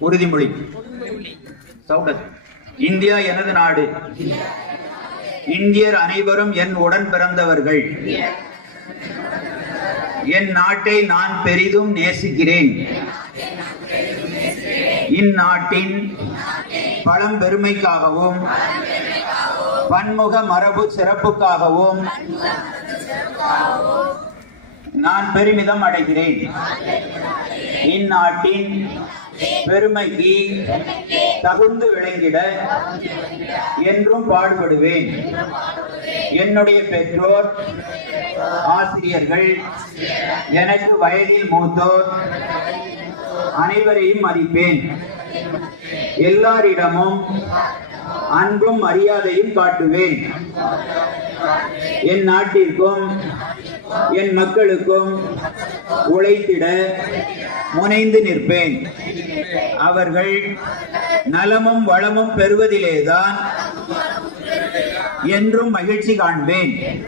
உறுதிமொழி. சவுண்டத் இந்தியா எனது நாடு. இந்தியர் அனைவரும் என் உடன் பிறந்தவர்கள். என் நாட்டை நான் பெரிதும் நேசிக்கிறேன். இந்நாட்டின் பழம்பெருமைக்காகவும் பன்முக மரபு சிறப்புக்காகவும் நான் பெருமிதம் அடைகிறேன். இந்நாட்டின் பெருமைக்கு தகுந்து விளங்கிட என்றும் பாடுபடுவேன். என்னுடைய பெற்றோர் ஆசிரியர்கள் எனக்கு வயதில் மூத்தோர் அனைவரையும் மதிப்பேன். எல்லாரிடமும் அன்பும் மரியாதையும் காட்டுவேன். என் நாட்டிற்கும் என் மக்களுக்கும் உழைத்திட முனைந்து நிற்பேன். அவர்கள் நலமும் வளமும் பெறுவதிலேதான் என்றும் மகிழ்ச்சி காண்பேன்.